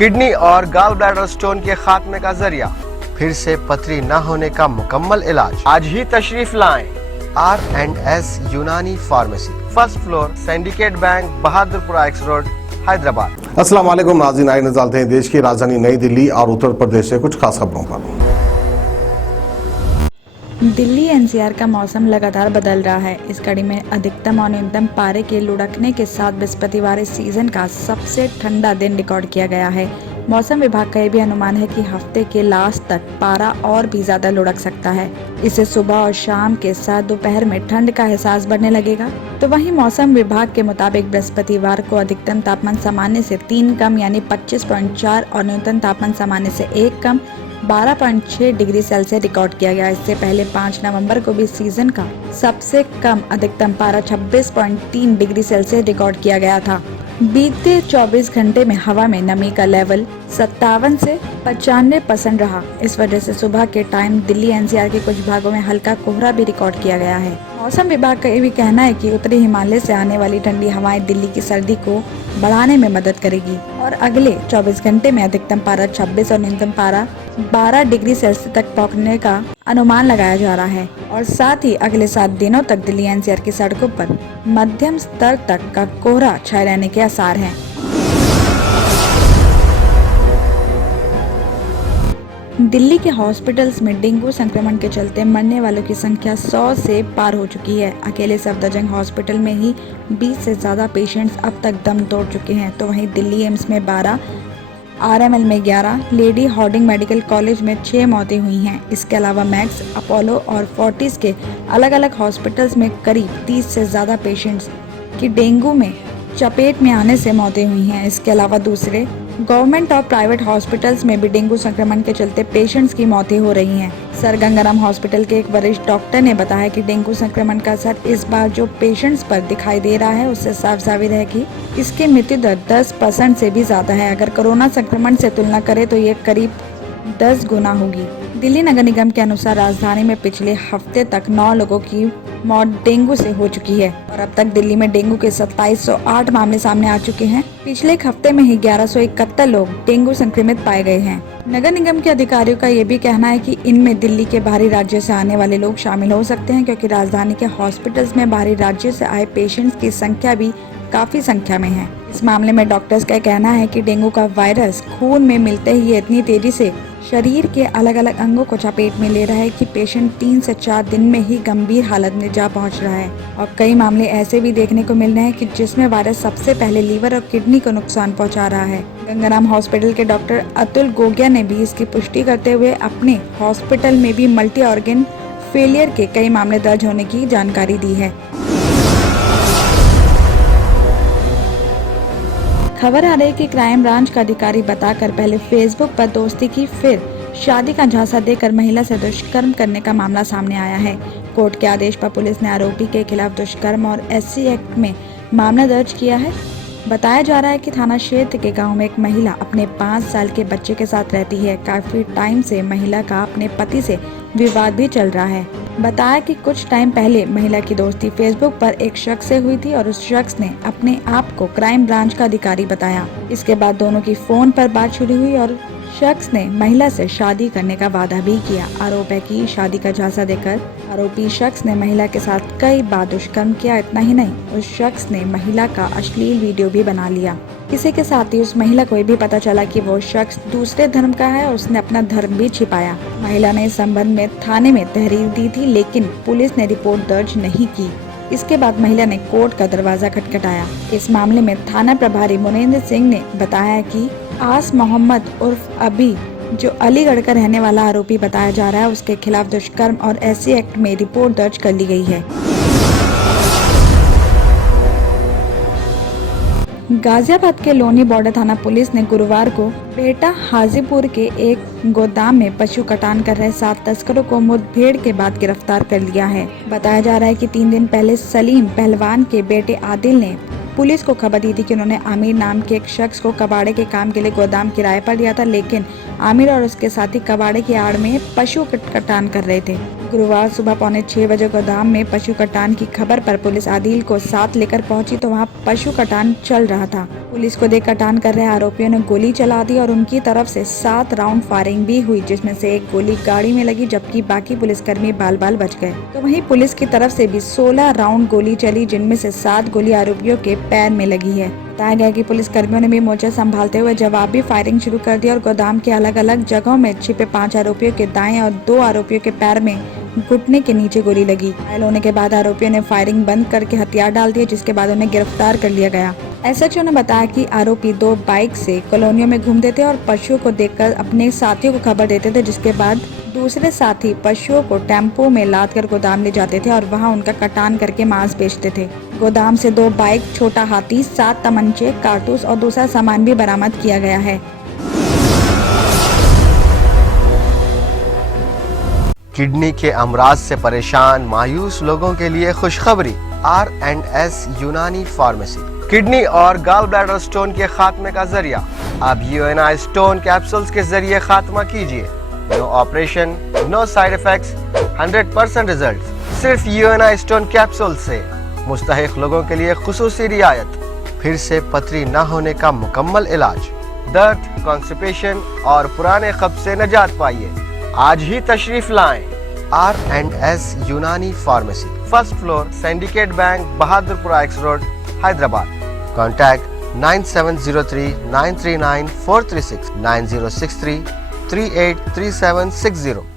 Kidney और gall bladder stone के खात्मे का जरिया, फिर से पथरी न होने का मुकम्मल इलाज। आज ही तशरीफ लाएं R&S यूनानी pharmacy, first floor, syndicate bank, Bahadurpura x road, Hyderabad. अस्सलाम वालेकुम नाज़रीन, आइए नज़र डालते हैं देश की राजधानी नई दिल्ली और उत्तर प्रदेश से कुछ खास खबरों पर। दिल्ली एनसीआर का मौसम लगातार बदल रहा है। इस कड़ी में अधिकतम और न्यूनतम पारे के लुढ़कने के साथ बृहस्पतिवार इस सीजन का सबसे ठंडा दिन रिकॉर्ड किया गया है। मौसम विभाग का ये भी अनुमान है कि हफ्ते के लास्ट तक पारा और भी ज्यादा लुढ़क सकता है। इससे सुबह और शाम के साथ दोपहर में ठंड का एहसास बढ़ने लगेगा। तो वहीं मौसम विभाग के मुताबिक बृहस्पतिवार को अधिकतम तापमान सामान्य से 3 कम यानी 25.4 और न्यूनतम तापमान सामान्य से 1 कम 12.6 डिग्री सेल्सियस रिकॉर्ड किया गया। इससे पहले 5 नवंबर को भी सीजन का सबसे कम अधिकतम पारा 26.3 डिग्री सेल्सियस रिकॉर्ड किया गया था। बीते 24 घंटे में हवा में नमी का लेवल 57 से 95% रहा। इस वजह से सुबह के टाइम दिल्ली एनसीआर के कुछ भागों में हल्का कोहरा भी रिकॉर्ड किया गया है। मौसम विभाग का ये भी कहना है कि उत्तरी हिमालय से आने वाली ठंडी हवाएं दिल्ली की सर्दी को बढ़ाने में मदद करेगी और अगले 24 घंटे में अधिकतम पारा 26 और न्यूनतम पारा 12 डिग्री सेल्सियस तक पहुंचने का अनुमान लगाया जा रहा है। और साथ ही अगले 7 दिनों तक दिल्ली एनसीआर की सड़कों पर मध्यम स्तर तक का कोहरा छाए रहने के आसार हैं। दिल्ली के हॉस्पिटल्स में डेंगू संक्रमण के चलते मरने वालों की संख्या 100 से पार हो चुकी है। अकेले सफदरजंग हॉस्पिटल में ही 20 से ज्यादा पेशेंट्स अब तक दम तोड़ चुके हैं। तो वहीं दिल्ली एम्स में 12, RML में 11, लेडी हार्डिंग मेडिकल कॉलेज में 6 मौतें हुई हैं। इसके अलावा मैक्स, अपोलो और फोर्टिस के अलग अलग हॉस्पिटल्स में करीब 30 से ज्यादा पेशेंट्स की डेंगू में चपेट में आने से मौतें हुई हैं। इसके अलावा दूसरे गवर्नमेंट और प्राइवेट हॉस्पिटल्स में भी डेंगू संक्रमण के चलते पेशेंट्स की मौतें हो रही हैं। सर गंगाराम हॉस्पिटल के एक वरिष्ठ डॉक्टर ने बताया कि डेंगू संक्रमण का असर इस बार जो पेशेंट्स पर दिखाई दे रहा है उससे साफ जाहिर है कि इसकी मृत्यु दर 10% से भी ज्यादा है। अगर कोरोना संक्रमण से तुलना करें तो ये करीब 10 गुना होगी। दिल्ली नगर निगम के अनुसार राजधानी में पिछले हफ्ते तक 9 लोगों की मौत डेंगू से हो चुकी है और अब तक दिल्ली में डेंगू के 2708 मामले सामने आ चुके हैं। पिछले एक हफ्ते में ही 1171 लोग डेंगू संक्रमित पाए गए हैं। नगर निगम के अधिकारियों का ये भी कहना है कि इनमें दिल्ली के बाहरी राज्यों से आने वाले लोग शामिल हो सकते हैं, क्योंकि राजधानी के हॉस्पिटल्स में बाहरी राज्यों से आए पेशेंट्स की संख्या भी काफी संख्या में है। इस मामले में डॉक्टर्स का कहना है कि डेंगू का वायरस खून में मिलते ही इतनी तेजी से शरीर के अलग अलग अंगों को चपेट में ले रहा है कि पेशेंट 3 से 4 दिन में ही गंभीर हालत में जा पहुंच रहा है। और कई मामले ऐसे भी देखने को मिल रहे हैं कि जिसमें वायरस सबसे पहले लीवर और किडनी को नुकसान पहुंचा रहा है। गंगाराम हॉस्पिटल के डॉक्टर अतुल गोगिया ने भी इसकी पुष्टि करते हुए अपने हॉस्पिटल में भी मल्टी ऑर्गन फेलियर के कई मामले दर्ज होने की जानकारी दी है। खबर आ रही है कि क्राइम ब्रांच का अधिकारी बताकर पहले फेसबुक पर दोस्ती की, फिर शादी का झांसा देकर महिला से दुष्कर्म करने का मामला सामने आया है। कोर्ट के आदेश पर पुलिस ने आरोपी के खिलाफ दुष्कर्म और SC एक्ट में मामला दर्ज किया है। बताया जा रहा है कि थाना क्षेत्र के गांव में एक महिला अपने 5 साल के बच्चे के साथ रहती है। काफी टाइम से महिला का अपने पति से विवाद भी चल रहा है। बताया कि कुछ टाइम पहले महिला की दोस्ती फेसबुक पर एक शख्स से हुई थी और उस शख्स ने अपने आप को क्राइम ब्रांच का अधिकारी बताया। इसके बाद दोनों की फोन पर बात शुरू हुई और शख्स ने महिला से शादी करने का वादा भी किया। आरोप है कि शादी का झांसा देकर आरोपी शख्स ने महिला के साथ कई बार दुष्कर्म किया। इतना ही नहीं, उस शख्स ने महिला का अश्लील वीडियो भी बना लिया। इसी के साथ ही उस महिला को भी पता चला कि वो शख्स दूसरे धर्म का है और उसने अपना धर्म भी छिपाया। महिला ने इस संबंध में थाने में तहरीर दी थी, लेकिन पुलिस ने रिपोर्ट दर्ज नहीं की। इसके बाद महिला ने कोर्ट का दरवाजा खटखटाया। इस मामले में थाना प्रभारी मुनेंद्र सिंह ने बताया कि आस मोहम्मद उर्फ अभी, जो अलीगढ़ का रहने वाला आरोपी बताया जा रहा है, उसके खिलाफ दुष्कर्म और SC एक्ट में रिपोर्ट दर्ज कर ली गई है। गाजियाबाद के लोनी बॉर्डर थाना पुलिस ने गुरुवार को बेटा हाजीपुर के एक गोदाम में पशु कटान कर रहे 7 तस्करों को मुठभेड़ के बाद गिरफ्तार कर लिया है। बताया जा रहा है कि 3 दिन पहले सलीम पहलवान के बेटे आदिल ने पुलिस को खबर दी थी कि उन्होंने आमिर नाम के एक शख्स को कबाड़े के काम के लिए गोदाम किराए पर दिया था, लेकिन आमिर और उसके साथी कबाड़े की आड़ में पशु कटान कर रहे थे। गुरुवार सुबह 5:45 बजे गोदाम में पशु कटान की खबर पर पुलिस आदिल को साथ लेकर पहुंची तो वहां पशु कटान चल रहा था। पुलिस को देख कटान कर रहे आरोपियों ने गोली चला दी और उनकी तरफ से 7 राउंड फायरिंग भी हुई, जिसमें से एक गोली गाड़ी में लगी जबकि बाकी पुलिसकर्मी बाल बाल बच गए। तो वहीं पुलिस की तरफ से भी 16 राउंड गोली चली, जिनमें से 7 गोली आरोपियों के पैर में लगी है। बताया गया कि पुलिसकर्मियों ने भी मोर्चा संभालते हुए जवाबी फायरिंग शुरू कर दी और गोदाम के अलग अलग जगहों में छिपे 5 आरोपियों के दाएं और 2 आरोपियों के पैर में घुटने के नीचे गोली लगी। घायल होने के बाद आरोपियों ने फायरिंग बंद करके हथियार डाल दिए, जिसके बाद उन्हें गिरफ्तार कर लिया गया। एसएचओ ने बताया कि आरोपी 2 बाइक से कॉलोनियों में घूमते थे और पशुओं को देखकर अपने साथियों को खबर देते थे, जिसके बाद दूसरे साथी पशुओं को टेम्पो में लाद कर गोदाम ले जाते थे और वहां उनका कटान करके मांस बेचते थे। गोदाम से 2 बाइक, छोटा हाथी, 7 तमंचे, कारतूस और दूसरा सामान भी बरामद किया गया है। किडनी के अमराज से परेशान मायूस लोगों के लिए खुशखबरी। R&S यूनानी फार्मेसी किडनी और गॉल ब्लैडर स्टोन के खात्मे का जरिया। अब UNI स्टोन कैप्सूल्स के जरिए खात्मा कीजिए। No operation, no side effects, 100% result. सिर्फ UNI स्टोन कैप्सूल से मुस्तहिक लोगों के लिए खुसूसी रियायत। फिर से पथरी न होने का मुकम्मल इलाज। दर्द, कॉन्स्टिपेशन और पुराने कब्ज से निजात पाइए। आज ही तशरीफ लाएं। R&S यूनानी pharmacy, first floor, syndicate bank, Bahadurpura X road, Hyderabad. Contact 9703 939 436 9063 383760।